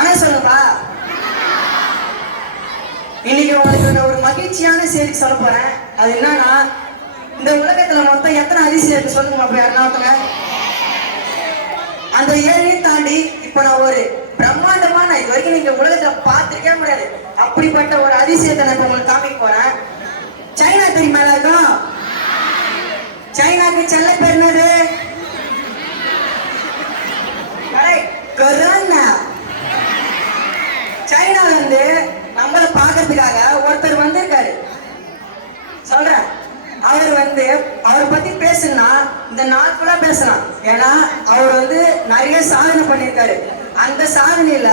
வணக்கம் சொல்லுப்பா. இன்னைக்கு உங்களுக்கு ஒரு மகிழ்ச்சியான செய்தி சொல்ல போறேன். அது என்னன்னா, இந்த உலகத்துல மொத்தம் எத்தனை அதிசயம் இருக்கு சொல்லுங்க அப்ப யாருன்னா. அந்த 7 தாண்டி இப்ப நான் ஒரு பிரம்மாண்டமான இது வரைக்கும் நீங்க உலகத்துல பார்த்துருக்கே முடியாது அப்படிப்பட்ட ஒரு அதிசயத்தை நான் இப்ப உங்களுக்கு காமிக்க போறேன். சைனா தெரியுமா எல்லாருக்கும்? சைனாக்கு செல்ல பேர் என்னது? கொரோனா. சைனா வந்து நம்மளை பார்க்கறதுக்காக ஒருத்தர் வந்திருக்காரு. சொல்றேன், அவர் வந்து அவரை பத்தி பேசுனா இந்த நாள் ஃபுல்லா பேசலாம். ஏன்னா அவர் வந்து நிறைய சாதனை பண்ணியிருக்காரு. அந்த சாதனையில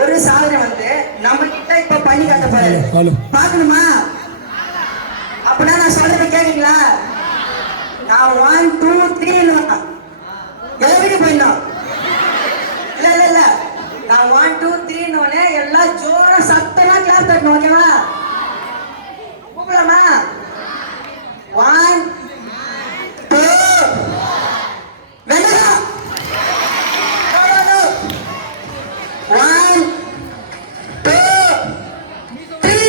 ஒரு சாதனை வந்து நம்ம கிட்ட இப்ப பண்ணி காட்ட போறாரு. பாக்கணுமா? அப்படின்னா நான் சொல்றது கேக்குங்களா? நான் 1 2 3 எழுதி போயிடணும். இல்ல நான் 1 2 3 எல்லாம் ஜோர சத்தமா கிளாப் தட்டணும். ஓகேவா? கூப்பிடலாமா? 1 2 வேண்டாம். 1 2 3.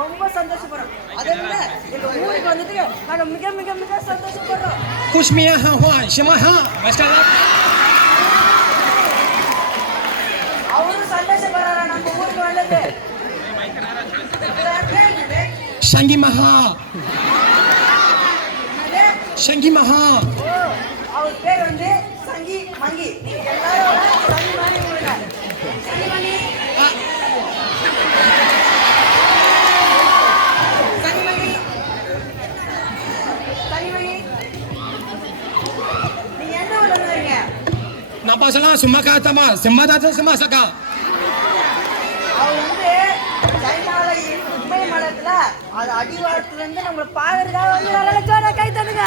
ரொம்ப சந்தோஷப்படுறோம். அதே விட எங்க ஊருக்கு வந்துட்டு நாங்க மிக மிக மிக சந்தோஷப்படுறோம். குஷ்மியா ஹா ஷமா ஹா மாஸ்டர் அவரும் சந்தோஷப்படுறாரா நம்ம ஊருக்கு வந்தது? ஷங்கி மஹா ஷங்கி மஹா. அவர் பேர் வந்து சங்கி மங்கி. நீங்க எல்லாரும் சங்கி மங்கி விடுங்க. சங்கி மங்கி Napasala sumaka tama simmadata simasaka. அவர் வந்து சைனால உண்மை மலத்துல அது அடிவாரத்துல இருந்து நம்மள பாக்குறதுக்காக வந்து நல்ல ஜோரா கை தட்டுங்க.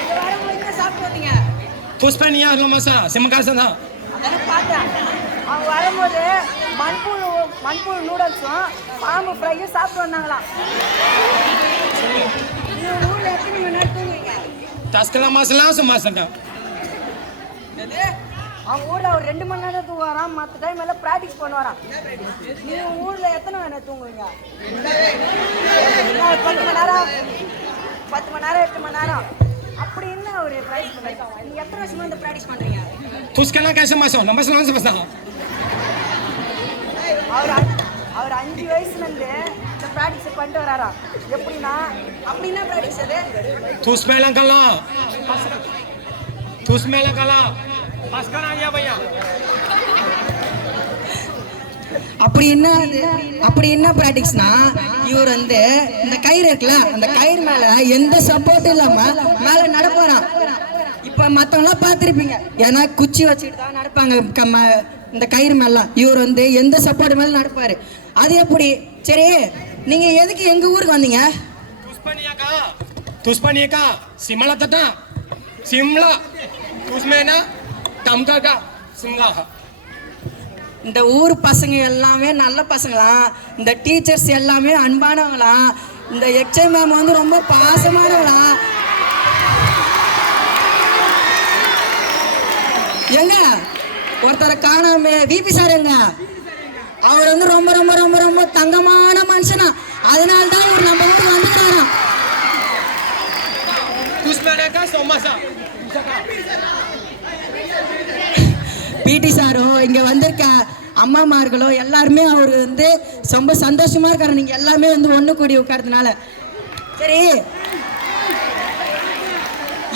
இந்த வாரம் என்ன சாப்பிட்டு வந்தீங்க? புஷ்பனியா லமசா சிமகாசனா. அத பார்த்தேன். அவங்க வரும்போது மண்புழு நூடல்ஸும் பாம்பு ஃப்ரையும் சாப்பிட்டு வந்தாங்களாம். ஊர்ல எத்தனை மணி நேரம் தூங்குவீங்க? தஸ்கலா மசாலா சுமாசங்க. அவங்க ஊர்ல ஒரு 2 மணி நேரம் தூங்குவாராம். மற்ற டைம் எல்லாம் பிராக்டிஸ் பண்ணுவாராம். நீங்க ஊர்ல எத்தனை மணி நேரம் தூங்குவீங்க? 10 மணி நேரம் 8 மணி நேரம் அப்படி என்ன ஒரு பிராக்டிஸ் பண்றீங்க? நீங்க எத்தனை வருஷமா இந்த பிராக்டிஸ் பண்றீங்க? துஸ்கலா கைச மாசோ நமசலா சுமாசா. அவர் 5 வயசுல இருந்து இந்த பிராக்டிஸ் பண்ணிட்டு வராராம். எப்படின்னா அப்படின்னா பிராக்டிஸ் அது துஸ்மேலங்கலா துஸ்மேலங்கலா பஸ்கனாயா பையா. அப்படி என்ன பிராக்டிஸ்னா, இவர் வந்து இந்த கயிறு இருக்குல்ல, அந்த கயிறு மேல எந்த சப்போர்ட் இல்லாம மேல நடப்பாராம். இப்ப மத்தவங்களாம் பார்த்திருப்பீங்க, ஏன்னா குச்சி வச்சுட்டு தான் நடப்பாங்க இந்த கயிறு மேலாம். இவர் வந்து எந்த சப்போர்ட் மேல நடப்பாரு. அது எப்படி? சரி, நீங்க எதுக்கு எங்க ஊருக்கு வந்தீங்க? துஸ்பனியக்கா சிமலா தட்டா சிம்லா துஸ்மேனா தம்காக்கா சிம்லா. இந்த ஊர் பசங்க எல்லாமே நல்ல பசங்களாம். இந்த டீச்சர்ஸ் எல்லாமே அன்பானவங்களாம். இந்த எக்ஸை மேம் வந்து ரொம்ப பாசமானவங்களாம். எங்க ஒருத்தரை காணாம விபி சார் எங்க? அவர் வந்து ரொம்ப ரொம்ப ரொம்ப ரொம்ப தங்கமான மனுஷனா. அதனால்தான் இவர் நம்ம ஊருக்கு வந்துக்கிறாராம். பிடி சாரும் இங்க வந்திருக்க அம்மாமார்களோ எல்லாருமே அவர் வந்து ரொம்ப சந்தோஷமா இருக்காரு. நீங்க எல்லாமே வந்து ஒண்ணு கூடி உட்கார்றதுனால. சரி,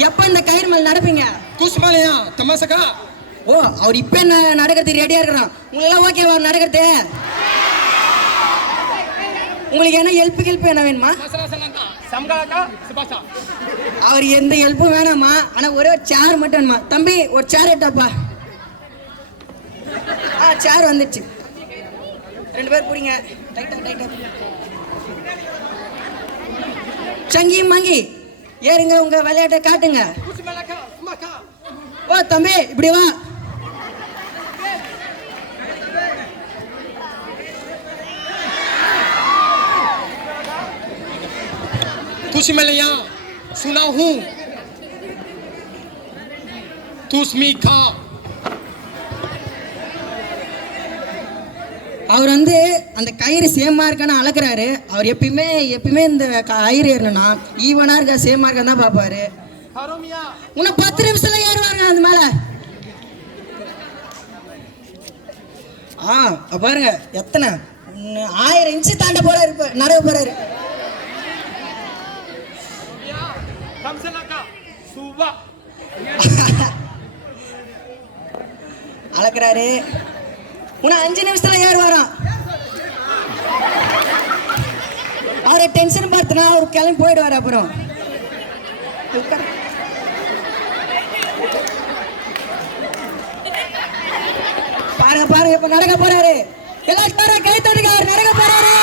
எப்ப இந்த கயிறு மேல நடப்பீங்க? कुछ में यहाँ तमाशा का ஓ, அவர் இப்ப என்ன நடக்கிறதுக்கு ரெடியா இருக்கிறான். உங்களெல்லாம் ஓகேவா நடக்கிறது? உங்களுக்கு என்ன ஹெல்ப் என்ன வேணுமா? मसला सलांता समगा का सिपासा அவர் எந்த ஹெல்ப்பும் வேணாமா, ஆனா ஒரே ஒரு சேர் மட்டும் வேணுமா. தம்பி ஒரு சேர் எடுத்தாப்பா. சேர் வந்துச்சு. 2 பேர் பிடிங்க. டைட்டா சங்கி மங்கி ஏறுங்க, உங்க விளையாட்டை காட்டுங்க. कुछ में लगा मका ஓ தம்பி இப்படி வா. कुछ में यहाँ सुना हूँ तुस्मी खा அவர் வந்து அந்த கயிறு சேமா இருக்கான்னு அளக்குறாரு. அவர் எப்பயுமே இந்த கயிறு ஏறணும்னா ஈவனா இருக்கா சேமா இருக்கா தான் பாப்பாரு. हरोमिया உன்னை 10 நிமிஷத்துல ஏறுவாருங்க அது மேல. பாருங்க எத்தனை 1000 இன்ச்சு தாண்ட போறாரு, இப்ப நடக்க போறாரு. कम से लगा सुबह அளக்குறாரு. உன்னை 5 நிமிஷத்துல ஏறுவாராம். அவரை டென்ஷன் பார்த்துனா அவர் கிளம்பி போயிடுவார். அப்புறம் பாருங்க இப்ப நடக்க போறாரு. எல்லாரும் கை தட்டுங்க, அவர் நடக்க போறாரு.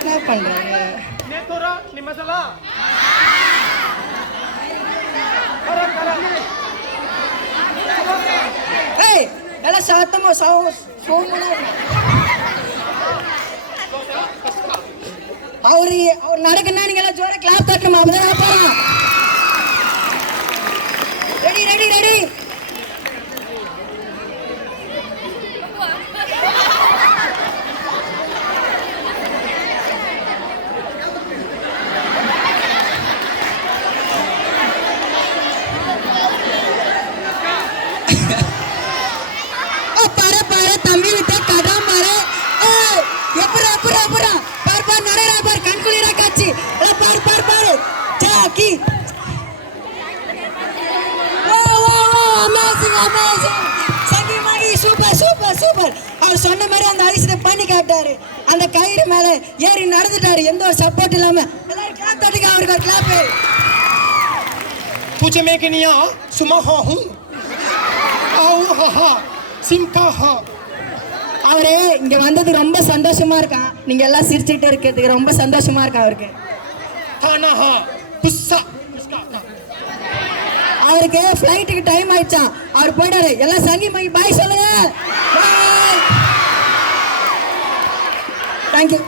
என்ன பண்றாரு? ने तोरा नि मसला ஏய் எல்லாம் சத்தமா சோமனா. அவர் நடக்கணும்னா நீங்க எல்லாம் ஜோர கிளாப் தட்டணுமா? அப்பதான் போறோம். ரெடி பாரு தம்பி விட்ட கடாம் பாரு. எப்பரா பாரு நடரா பாரு, கண்குளிரா காட்சி. பாரு சாக்கி. அமேசிங் சங்கி மங்கி சூப்பர். அவர் சொன்ன மாதிரி அந்த அதிசயத்தை பண்ணி காட்டாரு. அந்த கயிறு மேல ஏறி நடந்துட்டாரு, எந்த ஒரு சப்போர்ட் இல்லாம. எல்லாரும் கிளாப் தட்டுங்க, அவருக்கு ஒரு கிளாப். तुझे मैं कि नहीं सुमा हूँ आओ हा सिमका हा அவரு இங்க வந்தது ரொம்ப சந்தோஷமா இருக்கான். நீங்க எல்லாம் சிரிச்சுட்டு இருக்கிறதுக்கு ரொம்ப சந்தோஷமா இருக்கா அவருக்கு. थाना हा पुस्सा அவருக்கு ஃப்ளைட்டுக்கு டைம் ஆயிடுச்சான். அவர் போயிட்டாரு. எல்லாம் சங்கி மங்கி பாய் சொல்லுங்க. தேங்க்யூ.